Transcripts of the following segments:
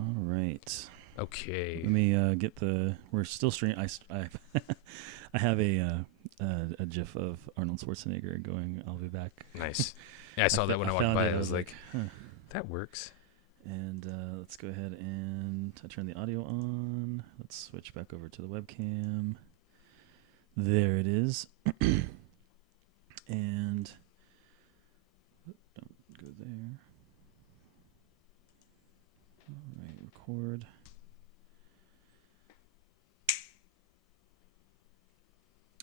All right. Okay. Let me get the. We're still streaming. I have a GIF of Arnold Schwarzenegger going. I'll be back. Nice. Yeah, I saw that when I walked found by. it. I was like, huh. that works. And let's go ahead and turn the audio on. Let's switch back over to the webcam. There it is. And don't go there. All right, record.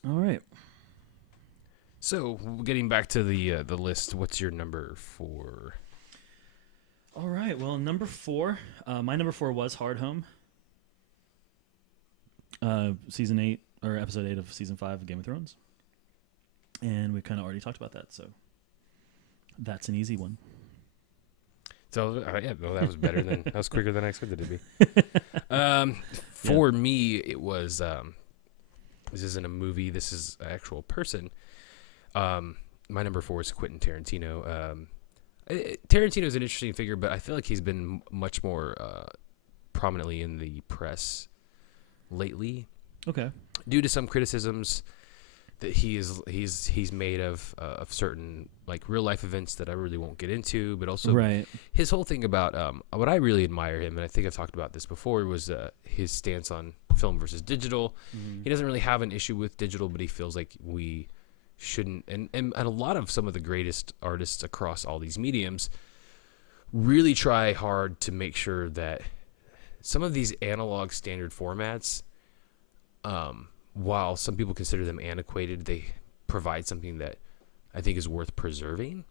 All right. So, getting back to the list, what's your number 4? All right. Well, number 4. My number 4 was Hard Home. Season 8 or episode 8 of season 5 of Game of Thrones. And we kind of already talked about that, so that's an easy one. So yeah, no, that was better than that was quicker than I expected it to be. For me, it was. This isn't a movie. This is an actual person. My number 4 is Quentin Tarantino. Tarantino is an interesting figure, but I feel like he's been much more prominently in the press lately. Okay. Due to some criticisms that he's made of certain like real life events that I really won't get into, but also his whole thing about what I really admire him, and I think I've talked about this before, was his stance on film versus digital. Mm-hmm. He doesn't really have an issue with digital, but he feels like we shouldn't, and a lot of some of the greatest artists across all these mediums really try hard to make sure that some of these analog standard formats, while some people consider them antiquated, they provide something that I think is worth preserving.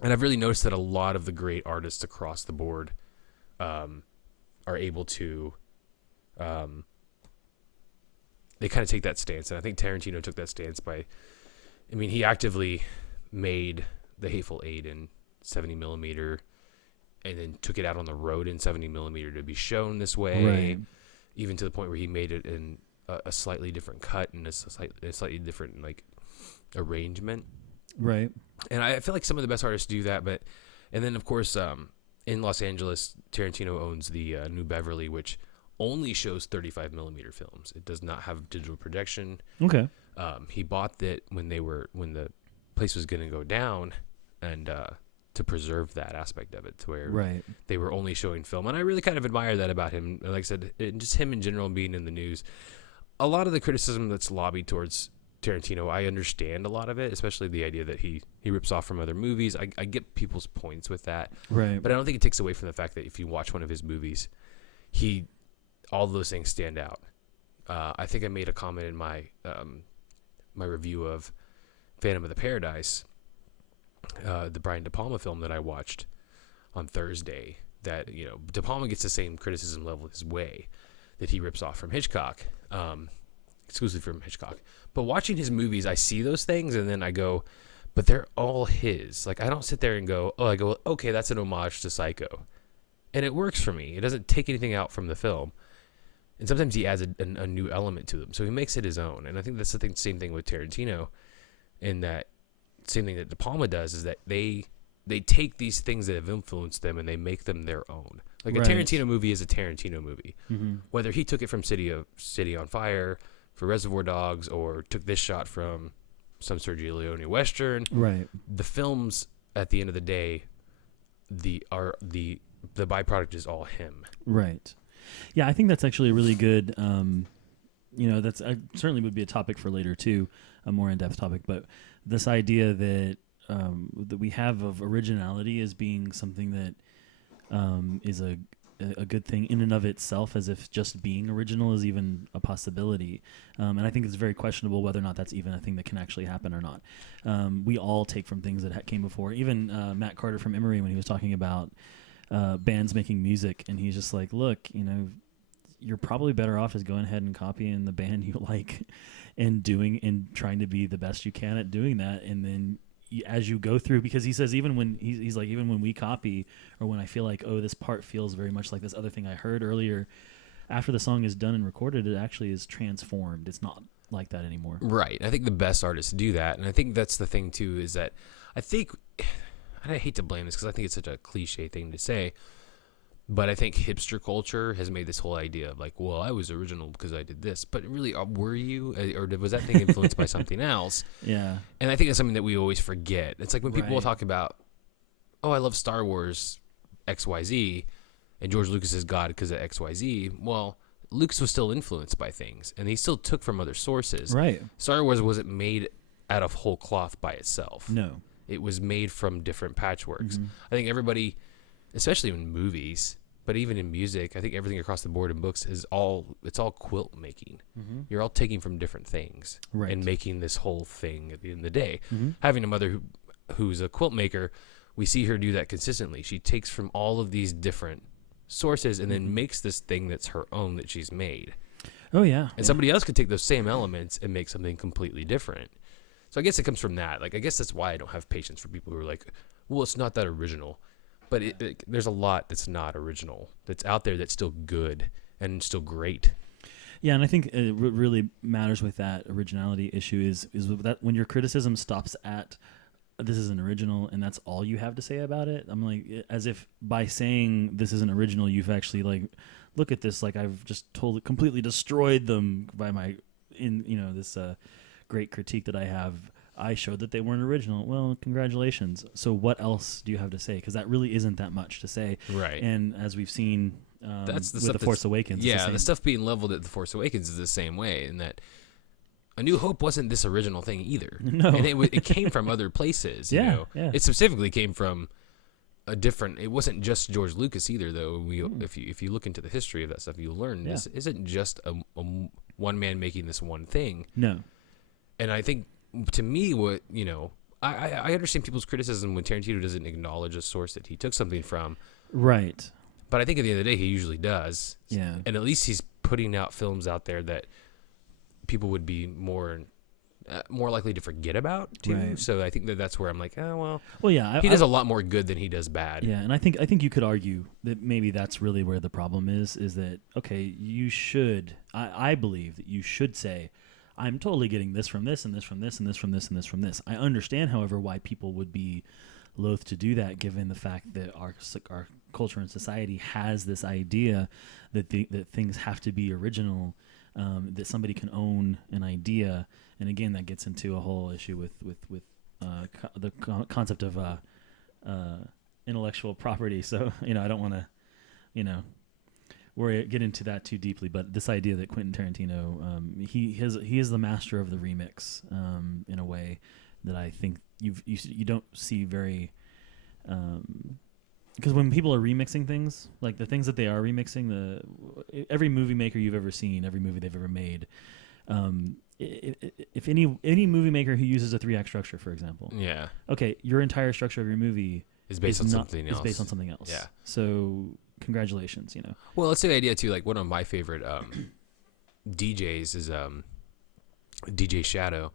And I've really noticed that a lot of the great artists across the board are able to, they kind of take that stance. And I think Tarantino took that stance he actively made The Hateful Eight in 70 millimeter and then took it out on the road in 70 millimeter to be shown this way, even to the point where he made it in a slightly different cut and a slightly different like arrangement. Right. And I feel like some of the best artists do that, and then of course, in Los Angeles, Tarantino owns the New Beverly, which only shows 35 millimeter films. It does not have digital projection. Okay. He bought that when the place was going to go down, and to preserve that aspect of it, to where they were only showing film. And I really kind of admire that about him. Like I said, just him in general being in the news. A lot of the criticism that's lobbied towards Tarantino, I understand a lot of it, especially the idea that he rips off from other movies. I get people's points with that. Right. But I don't think it takes away from the fact that if you watch one of his movies, all of those things stand out. I think I made a comment in my my review of Phantom of the Paradise, the Brian De Palma film that I watched on Thursday, that, De Palma gets the same criticism level his way, that he rips off from Hitchcock, exclusively from Hitchcock. But watching his movies, I see those things, and then I go, but they're all his. Like, I don't sit there and go, okay, that's an homage to Psycho. And it works for me. It doesn't take anything out from the film. And sometimes he adds a new element to them. So he makes it his own. And I think that's the same thing with Tarantino, in that same thing that De Palma does, is that they take these things that have influenced them and they make them their own. Like a Tarantino movie is a Tarantino movie. Mm-hmm. Whether he took it from City on Fire for Reservoir Dogs, or took this shot from some Sergio Leone Western. Right. The films, at the end of the day, the byproduct is all him. Right. Yeah, I think that's actually a really good, that's certainly would be a topic for later too, a more in-depth topic. But this idea that we have of originality as being something that is a good thing in and of itself, as if just being original is even a possibility. And I think it's very questionable whether or not that's even a thing that can actually happen or not. We all take from things that came before. Even Matt Carter from Emory, when he was talking about bands making music, and he's just like, look, you're probably better off just going ahead and copying the band you like and trying to be the best you can at doing that. And then as you go through, because he says even when he's like, even when we copy, or when I feel like, oh, this part feels very much like this other thing I heard earlier, after the song is done and recorded, it actually is transformed. It's not like that anymore. Right. I think the best artists do that. And I think that's the thing too, is that I think, and I hate to blame this because I think it's such a cliche thing to say, But I think hipster culture has made this whole idea of like, well, I was original because I did this. But really, were you? Was that thing influenced by something else? Yeah. And I think that's something that we always forget. It's like when people Right. talk about, oh, I love Star Wars XYZ, and George Lucas is God because of XYZ. Well, Lucas was still influenced by things, and he still took from other sources. Right. Star Wars wasn't made out of whole cloth by itself. No. It was made from different patchworks. Mhm. I think everybody, especially in movies, but even in music, I think everything across the board in books it's all quilt making. Mhm. You're all taking from different things Right. and making this whole thing at the end of the day. Mhm. Having a mother who's a quilt maker, we see her do that consistently. She takes from all of these different sources and then makes this thing that's her own that she's made. Oh yeah. And somebody else could take those same elements and make something completely different. So I guess it comes from that. Like, I guess that's why I don't have patience for people who are like, well, it's not that original. But there's a lot that's not original, that's out there that's still good and still great. Yeah, and I think it really matters with that originality issue is that when your criticism stops at this isn't original and that's all you have to say about it. I'm like, as if by saying this isn't original, you've actually like, look at this, like I've just completely destroyed them by this great critique that I have. I showed that they weren't original. Well, congratulations. So what else do you have to say? Because that really isn't that much to say. Right. And as we've seen That's the with stuff The Force Awakens. Yeah, the stuff being leveled at The Force Awakens is the same way, in that A New Hope wasn't this original thing either. No. And it came from other places. You know? Yeah. It specifically came from a different. It wasn't just George Lucas either, though. If you look into the history of that stuff, you'll learn this isn't just a one man making this one thing. No. And I think, to me, what I understand people's criticism when Tarantino doesn't acknowledge a source that he took something from. Right. But I think at the end of the day, he usually does. Yeah. And at least he's putting out films out there that people would be more likely to forget about too. Right. So I think that's where I'm like, oh Well, yeah. he does a lot more good than he does bad. Yeah, and I think you could argue that maybe that's really where the problem is that, okay, you should, I believe that you should say, I'm totally getting this from this and this from this and this from this and this from this. I understand, however, why people would be loath to do that, given the fact that our culture and society has this idea that that things have to be original, that somebody can own an idea, and again, that gets into a whole issue with the concept of intellectual property. So I don't want to get into that too deeply, but this idea that Quentin Tarantino, he is the master of the remix in a way that I think you don't see very, because when people are remixing things, like the things that they are remixing, every movie maker you've ever seen, every movie they've ever made, if any movie maker who uses a 3-act structure, for example, okay, your entire structure of your movie is based on something else. Is based on something else. Yeah. So congratulations, Well, let's say the idea too. Like, one of my favorite DJs is DJ Shadow.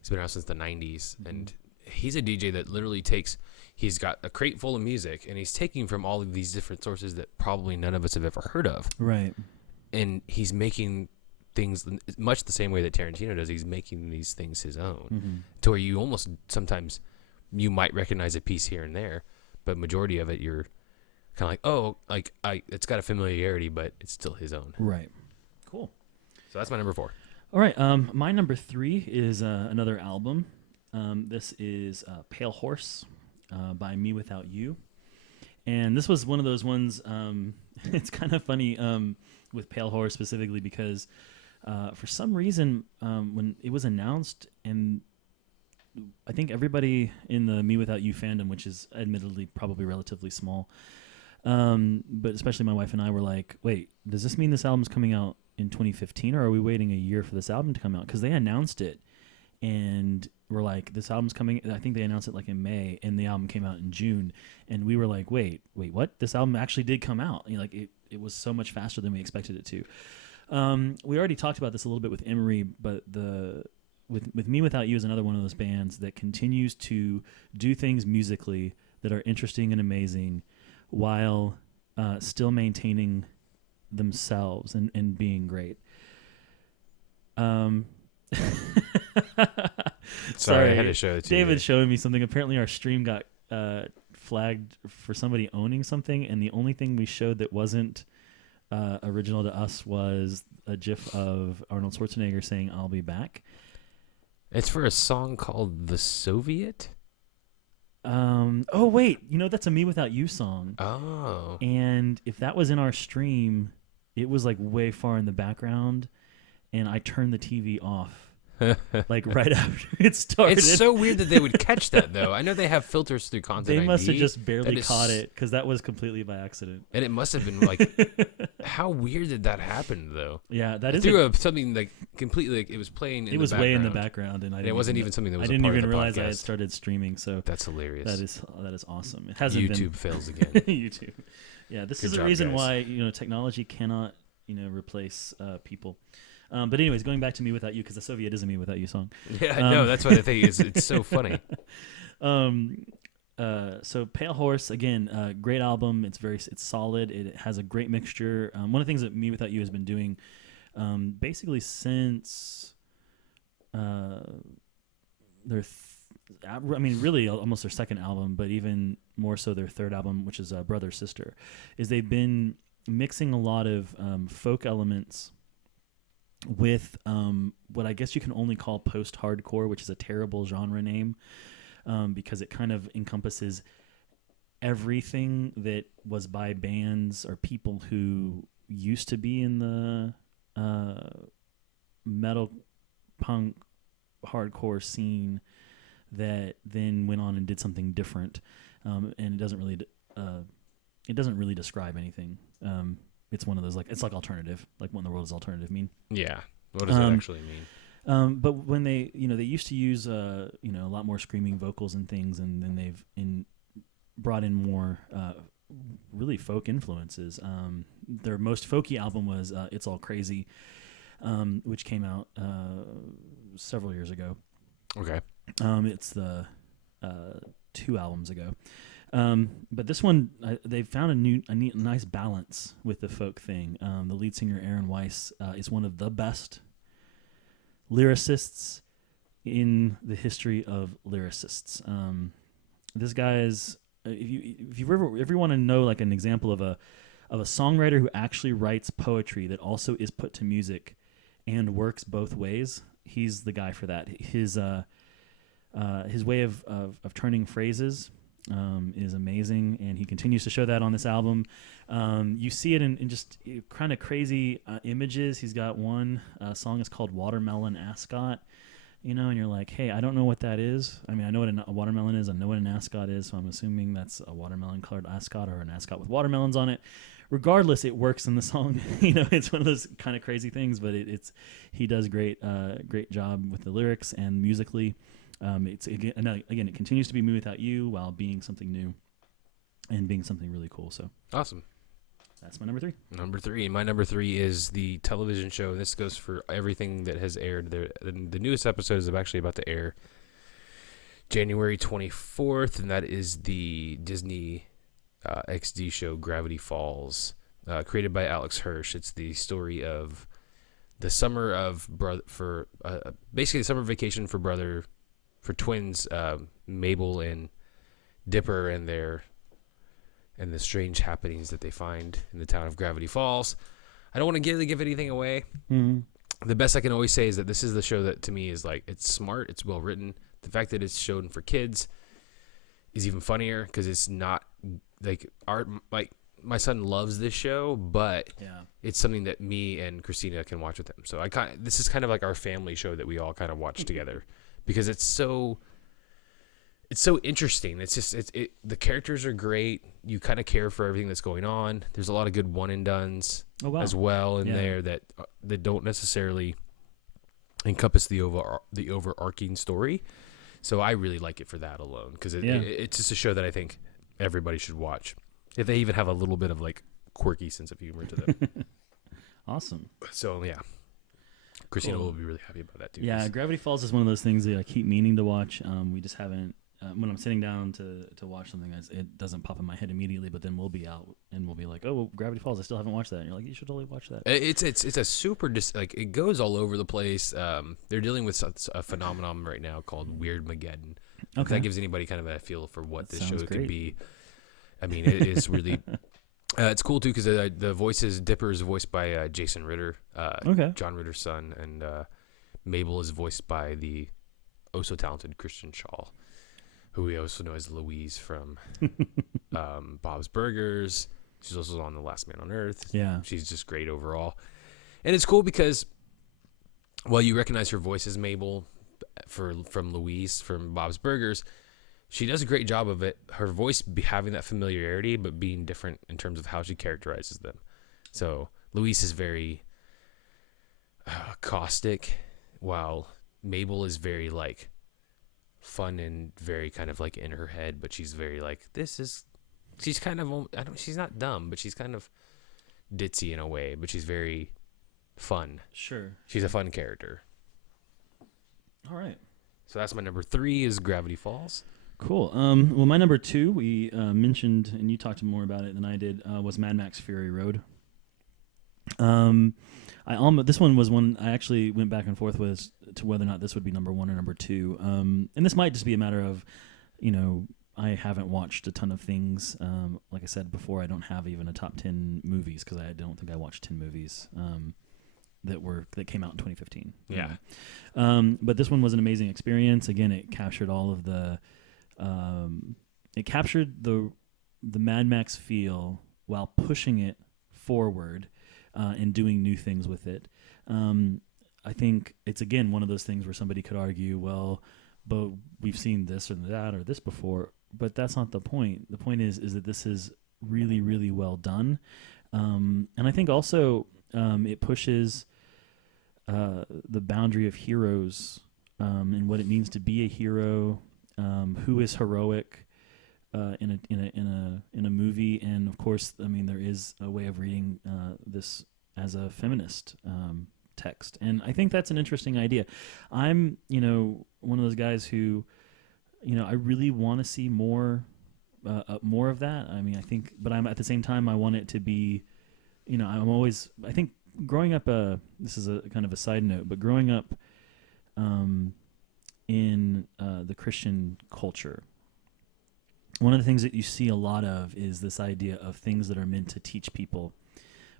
He's been around since the 90s, and he's a DJ that literally he's got a crate full of music, and he's taking from all of these different sources that probably none of us have ever heard of. Right. And he's making things much the same way that Tarantino does. He's making these things his own, to where you almost sometimes you might recognize a piece here and there, but majority of it you're kind of like, oh, like it's got a familiarity, but it's still his own. Right. Cool. So that's my number 4. All right. My number 3 is another album. This is Pale Horse by Me Without You. And this was one of those ones, it's kind of funny with Pale Horse specifically because for some reason when it was announced, and I think everybody in the Me Without You fandom, which is admittedly probably relatively small, but especially my wife and I were like, wait, does this mean this album's coming out in 2015, or are we waiting a year for this album to come out? Because they announced it, and we're like, this album's coming. I think they announced it like in May, and the album came out in June, and we were like, wait, what? This album actually did come out. It was so much faster than we expected it to. We already talked about this a little bit with Emery, but with Me Without You is another one of those bands that continues to do things musically that are interesting and amazing, while still maintaining themselves and being great. Sorry, I had to show it to David's you. showing me something. Apparently our stream got flagged for somebody owning something, and the only thing we showed that wasn't original to us was a GIF of Arnold Schwarzenegger saying "I'll be back." It's for a song called "The Soviet." Oh wait, that's a "Me Without You" song. Oh. And if that was in our stream, it was like way far in the background, and I turned the TV off. Like right after it started. It's so weird that they would catch that, though. I know they have filters through Content They ID. must have just barely caught it, because that was completely by accident. And it must have been like, how weird did that happen, though? Yeah, that is something like completely. Like, it was playing. It was way in the background, and it wasn't even something that was. I didn't a part even of the realize podcast. I had started streaming. So that's hilarious. That is awesome. It hasn't YouTube fails again. YouTube. Yeah, this Good is the job, reason guys. why technology cannot replace people. But anyways, going back to "Me Without You," because the Soviet is a "Me Without You" song. Yeah, no, that's what I think. It's so funny. So Pale Horse, again, great album. It's solid. It has a great mixture. One of the things that "Me Without You" has been doing, basically since really almost their second album, but even more so their third album, which is Brother Sister, is they've been mixing a lot of folk elements with what I guess you can only call post-hardcore, which is a terrible genre name, because it kind of encompasses everything that was by bands or people who used to be in the metal, punk, hardcore scene that then went on and did something different, and it doesn't really describe anything. It's one of those, like, it's like alternative, like what in the world does alternative mean? Yeah. What does it actually mean? But when they used to use a lot more screaming vocals and things, and then they've brought in more really folk influences. Their most folky album was "It's All Crazy," which came out several years ago. Okay. It's the 2 albums ago. But this one, they found a nice balance with the folk thing. The lead singer, Aaron Weiss, is one of the best lyricists in the history of lyricists. This guy is, if you ever want to know like an example of a songwriter who actually writes poetry that also is put to music and works both ways, he's the guy for that. His way of turning phrases is amazing, and he continues to show that on this album. You see it in just kind of crazy images. He's got one song is called "Watermelon Ascot," and you're like, hey, I don't know what that is. I mean, I know what a watermelon is. I know what an ascot is, so I'm assuming that's a watermelon-colored ascot or an ascot with watermelons on it. Regardless, it works in the song. It's one of those kind of crazy things, but he does great job with the lyrics and musically. It's again, it continues to be "Me Without You" while being something new and being something really cool. So awesome. That's my number 3. Number 3. My number 3 is the television show. This goes for everything that has aired. The newest episode is actually about to air January 24th, and that is the Disney XD show Gravity Falls, created by Alex Hirsch. It's the story of the summer of basically the summer vacation for twins, Mabel and Dipper, and the strange happenings that they find in the town of Gravity Falls. I don't want to really give anything away. Mm-hmm. The best I can always say is that this is the show that to me is like, it's smart, it's well written. The fact that it's shown for kids is even funnier because it's not like my son loves this show, but it's something that me and Christina can watch with him. So this is kind of like our family show that we all kind of watch together because it's so interesting. It's just the characters are great. You kind of care for everything that's going on. There's a lot of good one and dones as well in there that don't necessarily encompass the overarching story. So I really like it for that alone because it's just a show that I think everybody should watch if they even have a little bit of like quirky sense of humor to them. Awesome. So Christina will be really happy about that too. Yeah, Gravity Falls is one of those things that I keep meaning to watch. We just haven't. When I'm sitting down to watch something, it doesn't pop in my head immediately. But then we'll be out and we'll be like, "Oh, well, Gravity Falls! I still haven't watched that." And you're like, "You should totally watch that." It's a super it goes all over the place. They're dealing with a phenomenon right now called Weirdmageddon. Okay, that gives anybody kind of a feel for what this show could be. I mean, it is really. It's cool too because the voices, Dipper is voiced by Jason Ritter, Okay. John Ritter's son, and Mabel is voiced by the oh so talented Christian Shaw, who we also know as Louise from Bob's Burgers. She's also on The Last Man on Earth. Yeah. She's just great overall. And it's cool because while you recognize her voice as Mabel from Louise from Bob's Burgers, she does a great job of it. Her voice having that familiarity, but being different in terms of how she characterizes them. So Louise is very caustic, while Mabel is very like fun and very kind of like in her head. But she's very like she's kind of she's not dumb, but she's kind of ditzy in a way. But she's very fun. Sure. She's a fun character. All right. So that's my number 3 is Gravity Falls. Cool. Well, my number 2, we mentioned, and you talked more about it than I did, was Mad Max Fury Road. This one was one I actually went back and forth with to whether or not this would be number 1 or number 2. And this might just be a matter of, I haven't watched a ton of things. Like I said before, I don't have even a top 10 movies because I don't think I watched 10 movies that came out in 2015. Yeah. But this one was an amazing experience. Again, it captured all of the Mad Max feel while pushing it forward and doing new things with it. I think it's, again, one of those things where somebody could argue, well, but we've seen this or that or this before, but that's not the point. The point is that this is really, really well done. And I think also it pushes the boundary of heroes and what it means to be a hero, who is heroic in a movie, and of course, I mean, there is a way of reading this as a feminist text, and I think that's an interesting idea. I'm, one of those guys who, I really want to see more of that. I mean, I think, but I'm at the same time, I want it to be, I think growing up, this is a kind of a side note, but growing up in the Christian culture, one of the things that you see a lot of is this idea of things that are meant to teach people,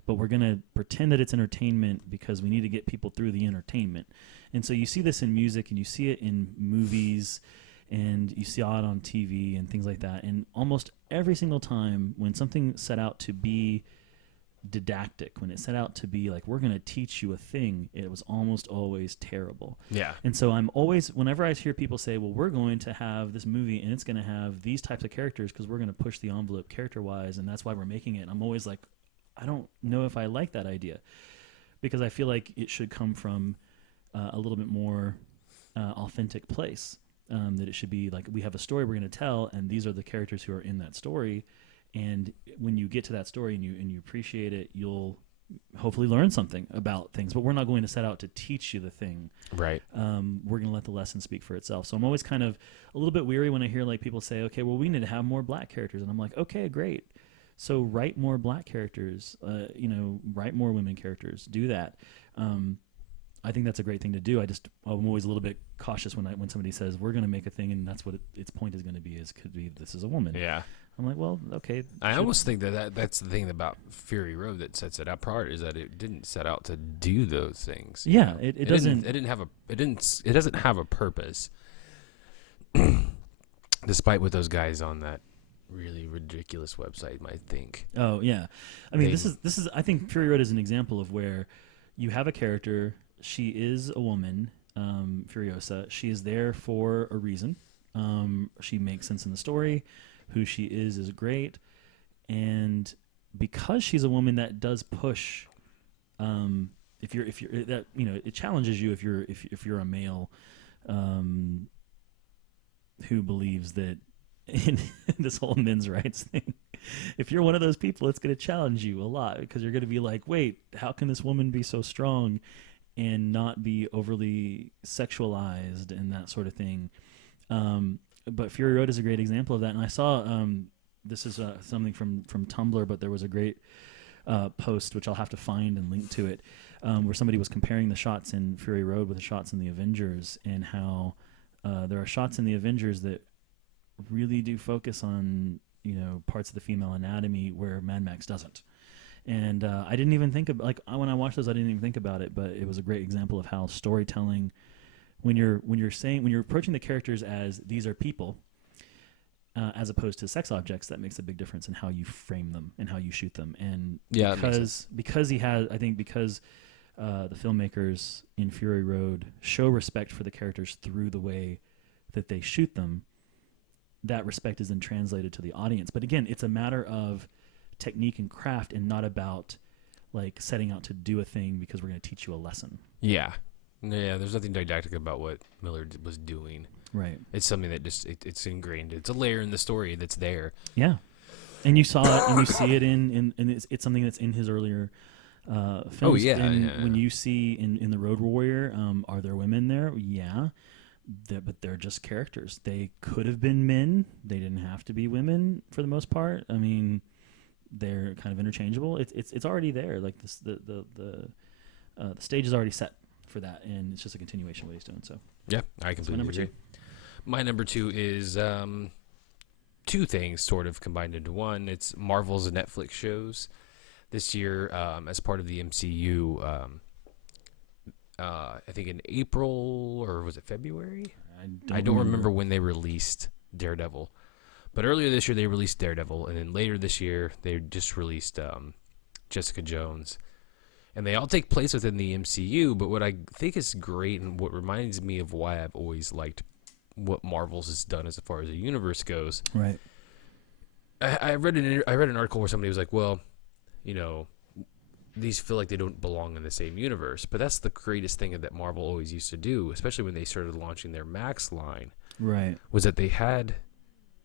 but we're going to pretend that it's entertainment because we need to get people through the entertainment. And so you see this in music, and you see it in movies, and you see it on TV and things like that. And almost every single time when something set out to be didactic, when it set out to be like, we're going to teach you a thing, it was almost always terrible. Yeah. And so I'm always, whenever I hear people say, well, we're going to have this movie and it's going to have these types of characters because we're going to push the envelope character-wise, and that's why we're making it, I'm always like, I don't know if I like that idea, because I feel like it should come from a little bit more authentic place, that it should be like, we have a story we're going to tell, and these are the characters who are in that story. And when you get to that story and you appreciate it, you'll hopefully learn something about things. But we're not going to set out to teach you the thing. Right. We're going to let the lesson speak for itself. So I'm always kind of a little bit weary when I hear like people say, okay, well, we need to have more black characters. And I'm like, okay, great. So write more black characters, write more women characters, do that. I think that's a great thing to do. I'm always a little bit cautious when somebody says we're going to make a thing and that's what its point is going to be, could be this is a woman. Yeah. I'm like, well, okay. I almost think that's the thing about Fury Road that sets it apart, is that it didn't set out to do those things. Yeah, it doesn't. It doesn't have a purpose, despite what those guys on that really ridiculous website might think. Oh yeah, I mean, this is. I think Fury Road is an example of where you have a character. She is a woman, Furiosa. She is there for a reason. She makes sense in the story. Who she is great, and because she's a woman, that does push. If you're that, it challenges you if you're a male, who believes that in this whole men's rights thing. If you're one of those people, it's going to challenge you a lot, because you're going to be like, wait, how can this woman be so strong and not be overly sexualized and that sort of thing? But Fury Road is a great example of that. And I saw, this is something from Tumblr, but there was a great post, which I'll have to find and link to it, where somebody was comparing the shots in Fury Road with the shots in the Avengers, and how there are shots in the Avengers that really do focus on, parts of the female anatomy where Mad Max doesn't. And I didn't even think of, like, when I watched those, I didn't even think about it, but it was a great example of how storytelling, when you're approaching the characters as these are people, as opposed to sex objects, that makes a big difference in how you frame them and how you shoot them. And because the filmmakers in Fury Road show respect for the characters through the way that they shoot them, that respect is then translated to the audience. But again, it's a matter of technique and craft, and not about like setting out to do a thing because we're going to teach you a lesson. Yeah. There's nothing didactic about what Miller was doing. Right. It's something that just it's ingrained. It's a layer in the story that's there. Yeah, and you saw it, and you see it in it's something that's in his earlier films. Oh yeah. When you see in the Road Warrior, are there women there? Yeah. But they're just characters. They could have been men. They didn't have to be women for the most part. I mean, they're kind of interchangeable. It's already there. Like this, the stage is already set for that, and it's just a continuation of what he's doing. So yeah, I completely agree. My number 2 is two things sort of combined into one. It's Marvel's Netflix shows this year as part of the MCU. I think in April, or was it February? I don't remember when they released Daredevil. But earlier this year, they released Daredevil, and then later this year, they just released Jessica Jones. And they all take place within the MCU, but what I think is great, and what reminds me of why I've always liked what Marvel's has done as far as the universe goes. Right. I read an article where somebody was like, well, these feel like they don't belong in the same universe. But that's the greatest thing that Marvel always used to do, especially when they started launching their Max line. Right. Was that they had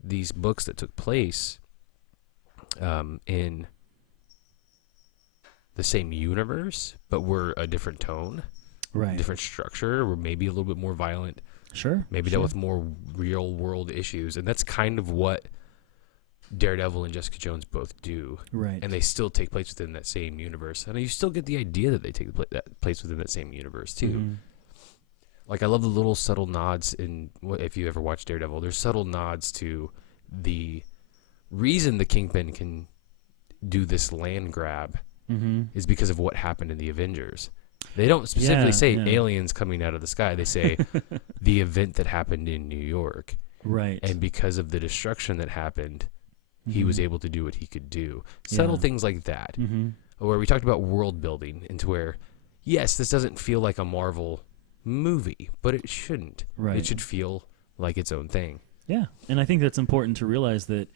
these books that took place in the same universe, but were a different tone, right? Different structure, or maybe a little bit more violent. Sure. Maybe dealt with more real world issues, and that's kind of what Daredevil and Jessica Jones both do. Right. And they still take place within that same universe, and you still get the idea that they take place within that same universe too. Mm-hmm. Like, I love the little subtle nods if you ever watch Daredevil, there's subtle nods to the reason the Kingpin can do this land grab is because of what happened in the Avengers. They don't specifically say aliens coming out of the sky. They say the event that happened in New York. Right. And because of the destruction that happened, he was able to do what he could do. Subtle things like that. Where we talked about world building, into where, yes, this doesn't feel like a Marvel movie, but it shouldn't. Right. It should feel like its own thing. Yeah, and I think that's important to realize that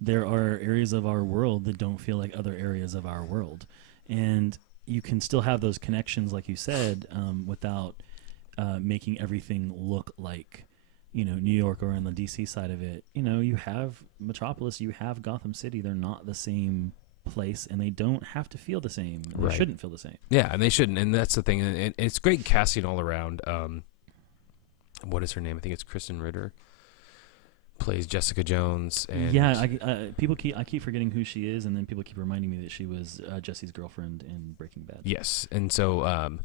there are areas of our world that don't feel like other areas of our world, and you can still have those connections, like you said, without making everything look like, New York, or on the DC side of it. You have Metropolis, you have Gotham City. They're not the same place, and they don't have to feel the same. They shouldn't feel the same. Yeah, and they shouldn't, and that's the thing. And it's great casting all around. What is her name? I think it's Kristen Ritter. Plays Jessica Jones, and I keep forgetting who she is, and then people keep reminding me that she was Jesse's girlfriend in Breaking Bad. Yes, and so and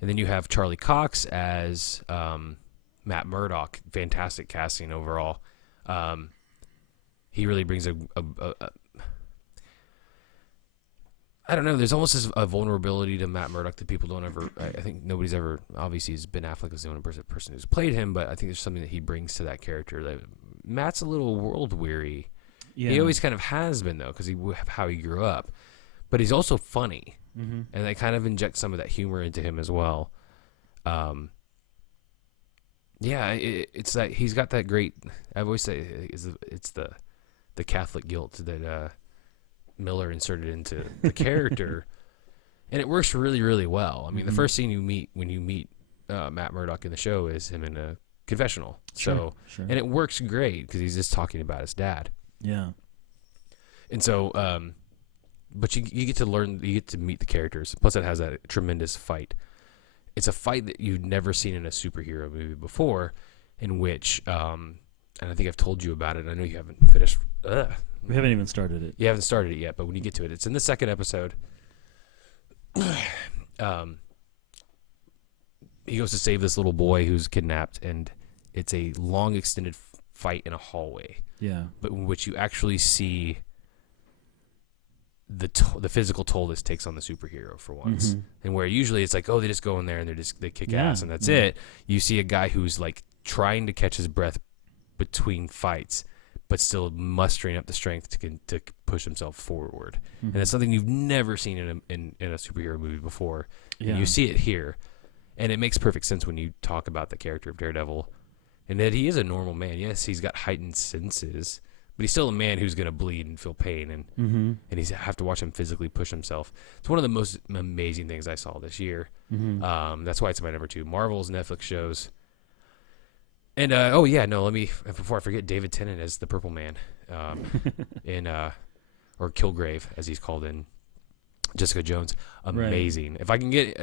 then you have Charlie Cox as Matt Murdock. Fantastic casting overall. He really brings a I don't know. There's almost a vulnerability to Matt Murdock that people don't ever. I think nobody's ever. Obviously, he's Ben Affleck is the only person who's played him, but I think there's something that he brings to that character. That Matt's a little world weary. Yeah. He always kind of has been, though, because how he grew up. But he's also funny, and they kind of inject some of that humor into him as well. It's that he's got that great. I always say it's the Catholic guilt that Miller inserted into the character, and it works really, really well. I mean, the first scene when you meet Matt Murdock in the show is him in a confessional. Sure. And it works great because he's just talking about his dad. Yeah. And so, but you get to learn, you get to meet the characters. Plus, it has that tremendous fight. It's a fight that you've never seen in a superhero movie before, in which, and I think I've told you about it. I know you haven't finished. We haven't even started it. You haven't started it yet, but when you get to it, it's in the second episode. He goes to save this little boy who's kidnapped, and it's a long extended fight in a hallway, Yeah. but in which you actually see the physical toll this takes on the superhero for once. Mhm. And where usually it's like, oh, they just go in there and they kick Yeah. ass and that's Yeah. it. You see a guy who's like trying to catch his breath between fights, but still mustering up the strength to push himself forward. Mhm. And it's something you've never seen in a superhero movie before. Yeah. And you see it here, and it makes perfect sense when you talk about the character of Daredevil, and that he is a normal man. Yes, he's got heightened senses, but he's still a man who's going to bleed and feel pain, and and he's have to watch him physically push himself. It's one of the most amazing things I saw this year. That's why it's my number 2. Marvel's Netflix shows. And let me, before I forget, David Tennant as the Purple Man, in or Kilgrave as he's called in Jessica Jones. Amazing. Right. If I can get,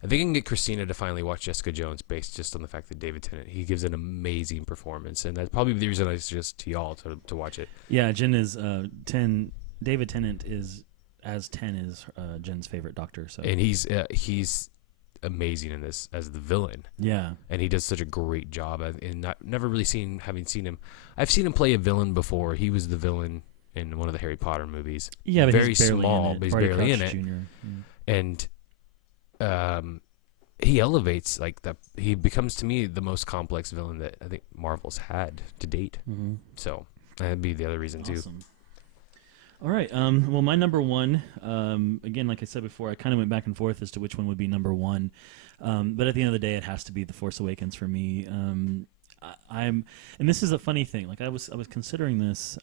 I think I can get Christina to finally watch Jessica Jones based just on the fact that David Tennant, he gives an amazing performance, and that's probably the reason I suggest to y'all to watch it. Yeah, Jen is David Tennant is as 10 is Jen's favorite Doctor. So and he's amazing in this as the villain. Yeah, and he does such a great job. And never really having seen him. I've seen him play a villain before. He was the villain in one of the Harry Potter movies. Yeah, but very he's barely small, in it. but he's Barty barely in Crouch it. Jr. And he elevates he becomes to me the most complex villain that I think Marvel's had to date. So that'd be the other reason too. All right. Well, my number 1, again, like I said before, I kind of went back and forth as to which one would be number 1. But at the end of the day, it has to be The Force Awakens for me. And this is a funny thing. Like I was considering this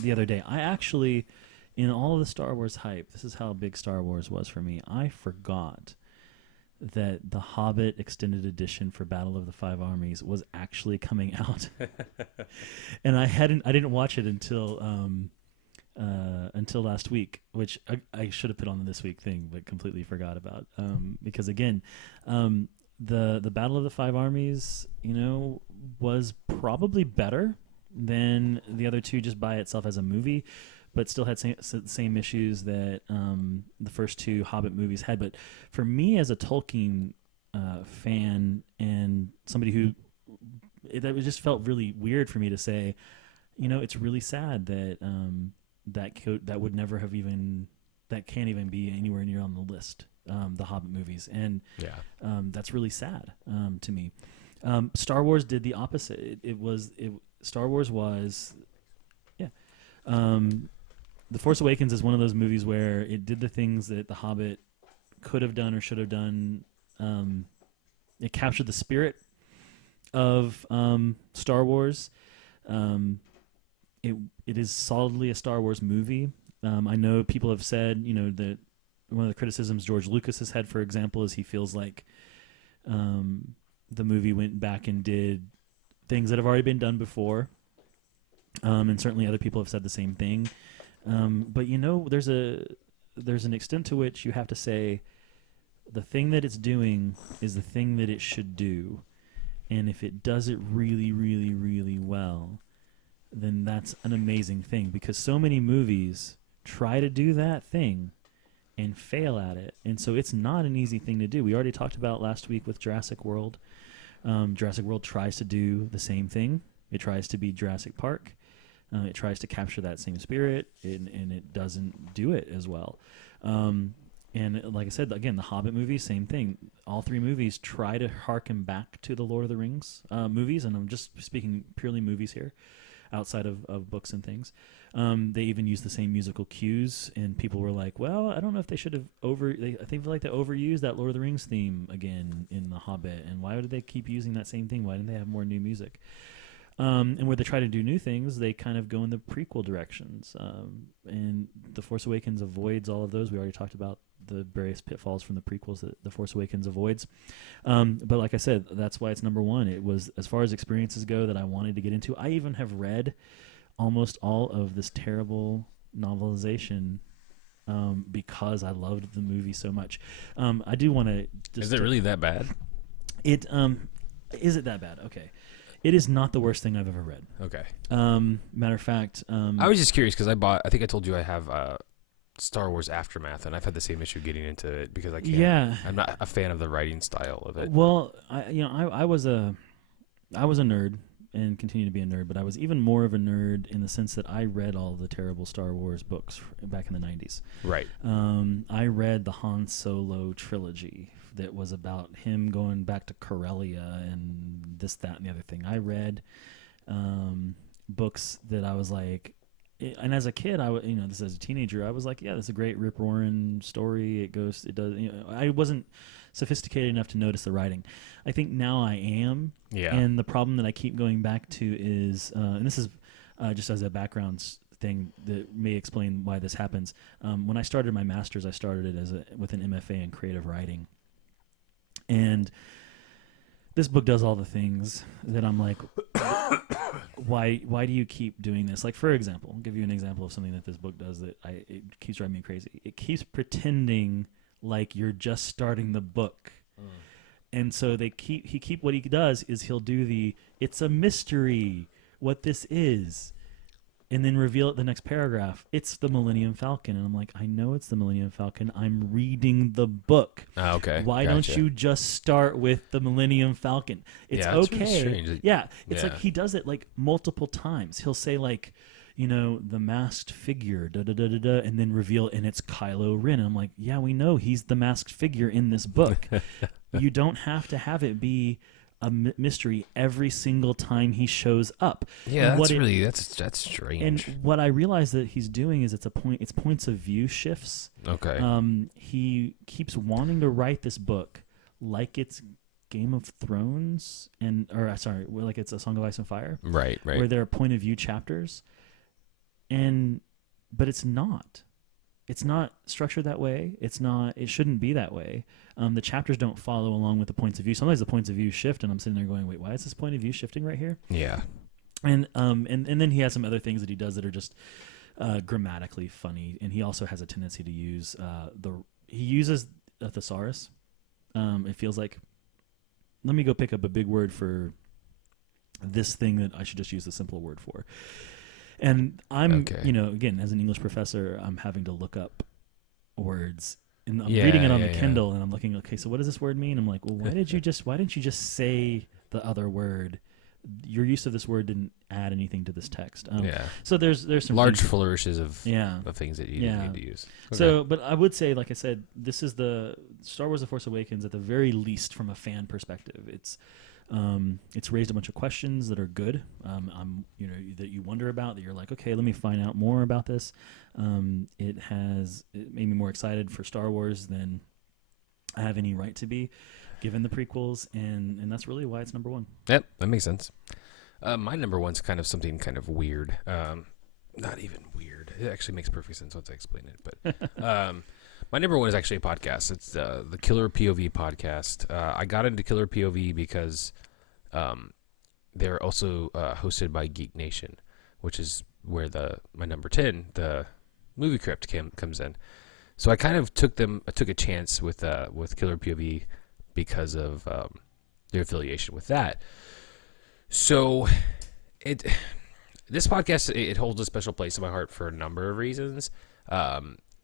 the other day. I actually, in all of the Star Wars hype, this is how big Star Wars was for me. I forgot that the Hobbit extended edition for Battle of the Five Armies was actually coming out, and I didn't watch it until last week, which I should have put on the this week thing, but completely forgot about. Because again, the Battle of the Five Armies, was probably better than the other two just by itself as a movie, but still had same issues that the first 2 Hobbit movies had. But for me as a Tolkien fan and somebody who that just felt really weird for me to say, it's really sad that that would never have that can't even be anywhere near on the list, the Hobbit movies, and that's really sad to me. Star Wars did the opposite. Star Wars was, The Force Awakens is one of those movies where it did the things that The Hobbit could have done or should have done. It captured the spirit of Star Wars. It is solidly a Star Wars movie. I know people have said, that one of the criticisms George Lucas has had, for example, is he feels like the movie went back and did things that have already been done before. And certainly other people have said the same thing. But there's an extent to which you have to say the thing that it's doing is the thing that it should do. And if it does it really, really, really well, then that's an amazing thing, because so many movies try to do that thing and fail at it. And so it's not an easy thing to do. We already talked about last week with Jurassic World. Jurassic World tries to do the same thing. It tries to be Jurassic Park. It tries to capture that same spirit, and it doesn't do it as well. And like I said, again, the Hobbit movies, same thing. All 3 movies try to harken back to the Lord of the Rings movies, and I'm just speaking purely movies here, outside of books and things. They even use the same musical cues, and people were like, well, I don't know if they should have I think they like to overuse that Lord of the Rings theme again in The Hobbit, and why did they keep using that same thing? Why didn't they have more new music? And where they try to do new things, they kind of go in the prequel directions. And The Force Awakens avoids all of those. We already talked about the various pitfalls from the prequels that The Force Awakens avoids. But like I said, that's why it's number 1. It was, as far as experiences go, that I wanted to get into. I even have read almost all of this terrible novelization because I loved the movie so much. I do want to... Is it really that bad? Is it that bad? Okay. It is not the worst thing I've ever read. Okay. Matter of fact... I was just curious because I think I told you I have Star Wars Aftermath, and I've had the same issue getting into it because I can't. Yeah. I'm not a fan of the writing style of it. Well, I was a nerd and continue to be a nerd, but I was even more of a nerd in the sense that I read all the terrible Star Wars books back in the 90s. Right. I read the Han Solo trilogy that was about him going back to Corellia and this, that, and the other thing. I read books that I was like, and as a kid, this as a teenager, I was like, yeah, this is a great Rip Roaring story. It does. I wasn't sophisticated enough to notice the writing. I think now I am. Yeah. And the problem that I keep going back to is, and this is just as a background thing that may explain why this happens. When I started my master's, I started it with an MFA in creative writing, and this book does all the things that I'm like, why do you keep doing this? Like, for example, I'll give you an example of something that this book does that it keeps driving me crazy. It keeps pretending like you're just starting the book. And so what he does is he'll do it's a mystery what this is, and then reveal it the next paragraph. It's the Millennium Falcon. And I'm like, I know it's the Millennium Falcon. I'm reading the book. Okay. Why don't you just start with the Millennium Falcon? It's okay. Really strange. Yeah. It's like he does it like multiple times. He'll say like, the masked figure, da-da-da-da-da, and then reveal, and it's Kylo Ren. And I'm like, yeah, we know he's the masked figure in this book. You don't have to have it be a mystery every single time he shows up. Yeah, that's strange. And what I realize that he's doing is it's points of view shifts. Okay. He keeps wanting to write this book like it's Game of Thrones like it's A Song of Ice and Fire. Right. Where there are point of view chapters. But it's not. It's not structured that way. It shouldn't be that way. The chapters don't follow along with the points of view. Sometimes the points of view shift, and I'm sitting there going, wait, why is this point of view shifting right here? Yeah. And then he has some other things that he does that are just grammatically funny. And he also has a tendency to use he uses a thesaurus. It feels like, let me go pick up a big word for this thing that I should just use the simple word for. And I'm, again, as an English professor, I'm having to look up words, and I'm reading it on the Kindle, and I'm looking, okay, so what does this word mean? I'm like, well, why didn't you just say the other word? Your use of this word didn't add anything to this text. So there's some large flourishes of things that you need to use. Okay. So, but I would say, like I said, this is the Star Wars: The Force Awakens at the very least from a fan perspective. It's raised a bunch of questions that are good, that you wonder about, that you're like, okay, let me find out more about this. It made me more excited for Star Wars than I have any right to be, given the prequels, and that's really why it's number one. Yep, that makes sense. My number one's kind of something kind of weird. Not even weird. It actually makes perfect sense once I explain it. But my number one is actually a podcast. It's the Killer POV podcast. I got into Killer POV because they're also hosted by Geek Nation, which is where my number 10, the Movie Crypt, comes in. So I kind of took a chance with Killer POV because of their affiliation with that. So this podcast, it holds a special place in my heart for a number of reasons.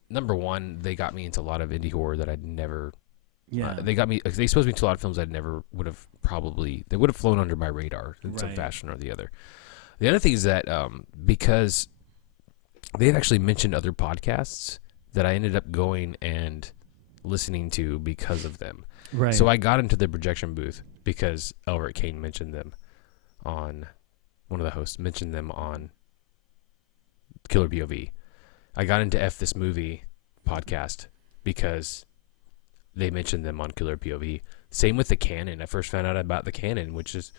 Number one, they got me into a lot of indie horror that I'd never. Yeah. They exposed me to a lot of films I never would have they would have flown under my radar in some fashion or the other. The other thing is that because they had actually mentioned other podcasts that I ended up going and listening to because of them. Right. So I got into the projection booth because Elric Kane mentioned them on, one of the hosts mentioned them on Killer POV. I got into F This Movie podcast because they mentioned them on Killer POV. Same with The Canon. I first found out about The Canon, which is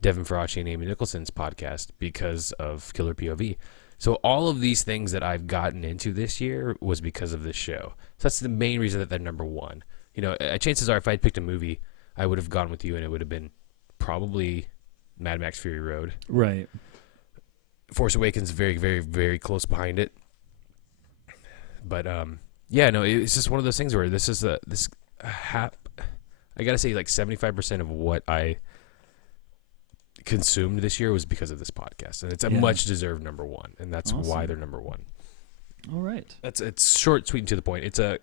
Devin Faraci and Amy Nicholson's podcast, because of Killer POV. So all of these things that I've gotten into this year was because of this show. So that's the main reason that they're number one. Chances are if I had picked a movie, I would have gone with you, and it would have been probably Mad Max Fury Road. Right. Force Awakens very, very, very close behind it. But it's just one of those things where this is I gotta say, like 75% of what I consumed this year was because of this podcast, and it's a much deserved number one, and that's awesome. Why they're number one. All right, it's short, sweet, and to the point. It's a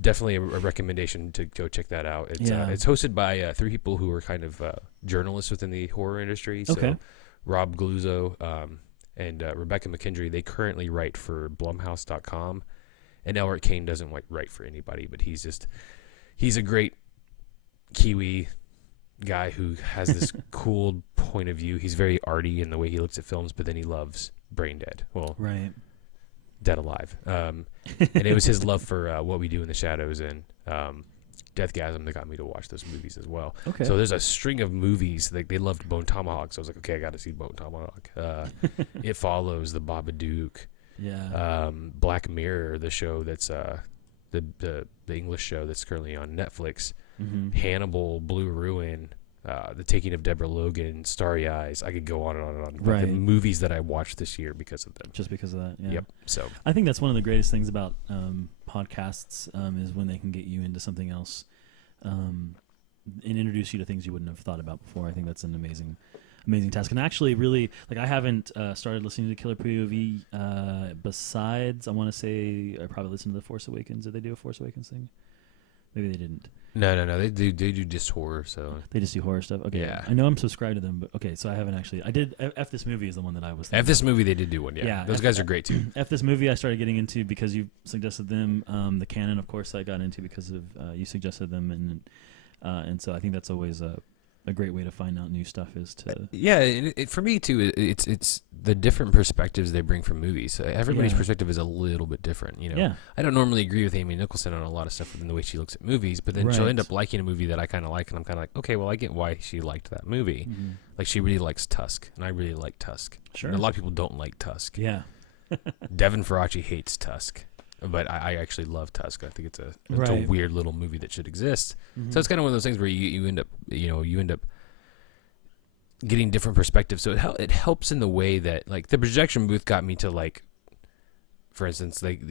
definitely a recommendation to go check that out. It's hosted by 3 people who are kind of journalists within the horror industry. So Okay. Rob Gluzzo and Rebecca McKendry, they currently write for Blumhouse.com. And Elric Kane doesn't write for anybody, but he's a great Kiwi guy who has this cool point of view. He's very arty in the way he looks at films, but then he loves Brain Dead. Well, Right. Dead Alive. And it was his love for What We Do in the Shadows and Deathgasm that got me to watch those movies as well. Okay. So there's a string of movies. Like, they loved Bone Tomahawk, so I was like, okay, I got to see Bone Tomahawk. It Follows, The Babadook. Yeah. Black Mirror, the show that's the English show that's currently on Netflix. Mm-hmm. Hannibal, Blue Ruin, The Taking of Deborah Logan, Starry Eyes. I could go on and on and on. Right. The movies that I watched this year because of them. Just because of that. Yeah. Yep. So I think that's one of the greatest things about podcasts is when they can get you into something else and introduce you to things you wouldn't have thought about before. I think that's an amazing task. And actually, really, like, I haven't started listening to Killer POV besides, I want to say, I probably listened to The Force Awakens. Did they do a Force Awakens thing? Maybe they didn't. no, they do just horror. So They just do horror stuff? Okay. Yeah. I know I'm subscribed to them, but okay, so I haven't actually. I did. F This Movie is the one that I was thinking F This of. Movie, they did do one. Yeah, those guys are great too. F This Movie I started getting into because you suggested them. The Canon, of course, I got into because of you suggested them, and so I think that's always a great way to find out new stuff is to. Yeah, for me too, it's the different perspectives they bring from movies. Everybody's Yeah. perspective is a little bit different. You know, Yeah. I don't normally agree with Amy Nicholson on a lot of stuff in the way she looks at movies, but then she'll Right. end up liking a movie that I kind of like, and I'm kind of like, okay, well, I get why she liked that movie. Mhm. Like, she really likes Tusk, and I really like Tusk. Sure. And a lot of people don't like Tusk. Yeah. Devin Faraci hates Tusk, but I actually love Tusk. I think it's a Right. weird little movie that should exist. Mhm. So it's kind of one of those things where you end up getting different perspectives. So it helps in the way that, like, the projection booth got me to, like, for instance, like,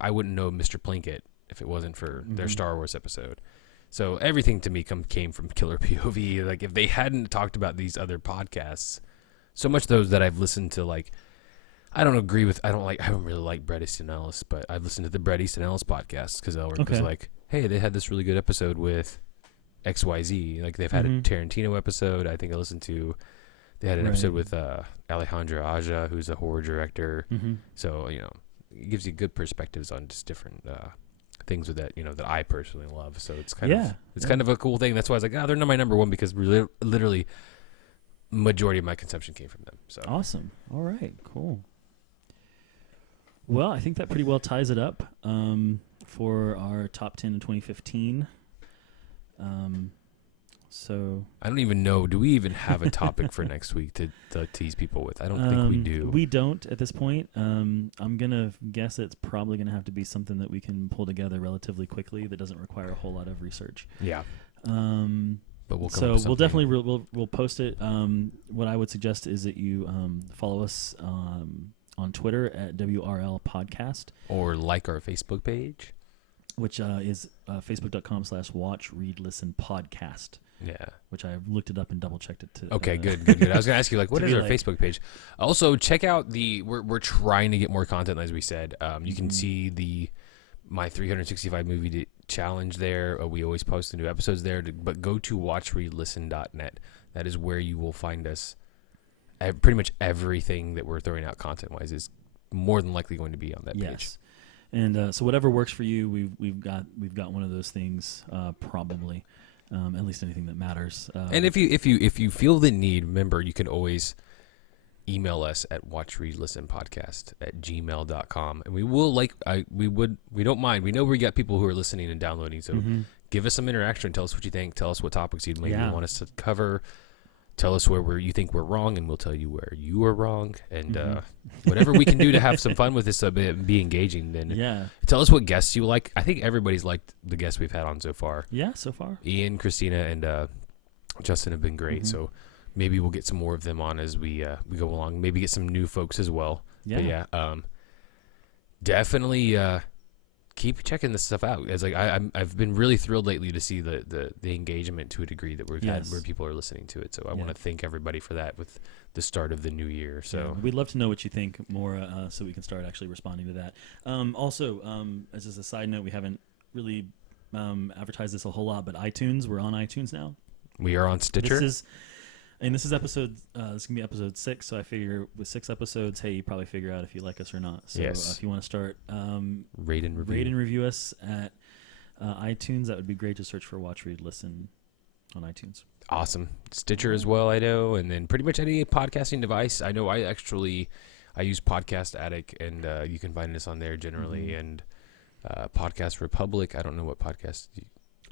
I wouldn't know Mr. Plinkett if it wasn't for their Mhm. Star Wars episode. So everything to me came from Killer POV. Like, if they hadn't talked about these other podcasts, so much those that I've listened to, like, I don't really like Bret Easton Ellis, but I've listened to the Bret Easton Ellis podcast because Elric was Okay. like, hey, they had this really good episode with XYZ. Like, they've had Mhm. a Tarantino episode. I think I listened to. They had an Right. episode with Alejandro Aja, who's a horror director. Mhm. So it gives you good perspectives on just different things with that that I personally love. So it's kind of a cool thing. That's why I was like, they're not my number one because literally majority of my consumption came from them. So Awesome. All right. Cool. Well, I think that pretty well ties it up for our top 10 in 2015. So I don't even know. Do we even have a topic for next week to tease people with? I don't think we do. We don't at this point. I'm gonna guess it's probably gonna have to be something that we can pull together relatively quickly that doesn't require a whole lot of research. Yeah. But we'll come So up with we'll something. definitely we'll post it. What I would suggest is that you follow us on Twitter at WRL Podcast, or like our Facebook page. which is facebook.com/Watch.Read.Listen Podcast. Yeah. Which I looked it up and double checked it to. Okay, good. I was gonna ask you, like, what to is be our like- Facebook page? Also, check out we're trying to get more content, as we said. You can see my 365 movie challenge there. We always post the new episodes there. But go to watchreadlisten.net. That is where you will find us. Pretty much everything that we're throwing out content wise is more than likely going to be on that page. Yes. And so whatever works for you, we've got one of those things probably. At least anything that matters. And if you feel the need, remember, you can always email us at watchreadlistenpodcast@gmail.com, and we will we don't mind. We know we got people who are listening and downloading, so give us some interaction. Tell us what you think. Tell us what topics you'd maybe want us to cover. Tell us where you think we're wrong, and we'll tell you where you are wrong. And whatever we can do to have some fun with this, be engaging. Then tell us what guests you like. I think everybody's liked the guests we've had on so far. Yeah, so far. Ian, Christina, and Justin have been great. So maybe we'll get some more of them on as we go along. Maybe get some new folks as well. Yeah. But definitely keep checking this stuff out. As I've been really thrilled lately to see the engagement to a degree that we've had where people are listening to it. So I want to thank everybody for that with the start of the new year. So we'd love to know what you think more, so we can start actually responding to that. Also, as just a side note, we haven't really advertise this a whole lot, but iTunes, we're on iTunes now. We are on Stitcher. This is episode. This can be episode 6. So I figure with 6 episodes, hey, you probably figure out if you like us or not. So Yes. if you want to start, Rate and review us at iTunes. That would be great. Just search for Watch, Read, Listen on iTunes. Awesome. Stitcher as well, I know, and then pretty much any podcasting device. I know I use Podcast Addict, and you can find us on there generally, and Podcast Republic. I don't know what podcast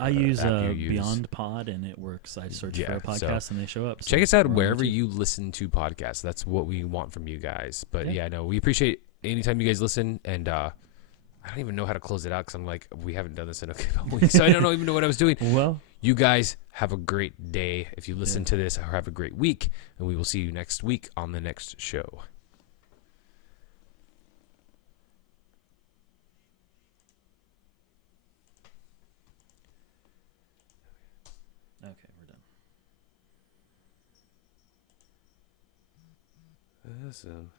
I use app you use. Beyond Pod, and it works. I search for a podcast, and they show up. So check us out we're on wherever YouTube. you listen to podcasts. That's what we want from you guys. But yeah, no, we appreciate anytime you guys listen, and I don't even know how to close it out because I'm like, we haven't done this in a couple weeks, so I don't even know what I was doing. Well, you guys have a great day if you listen to this, or have a great week, and we will see you next week on the next show. okay, we're done. Awesome.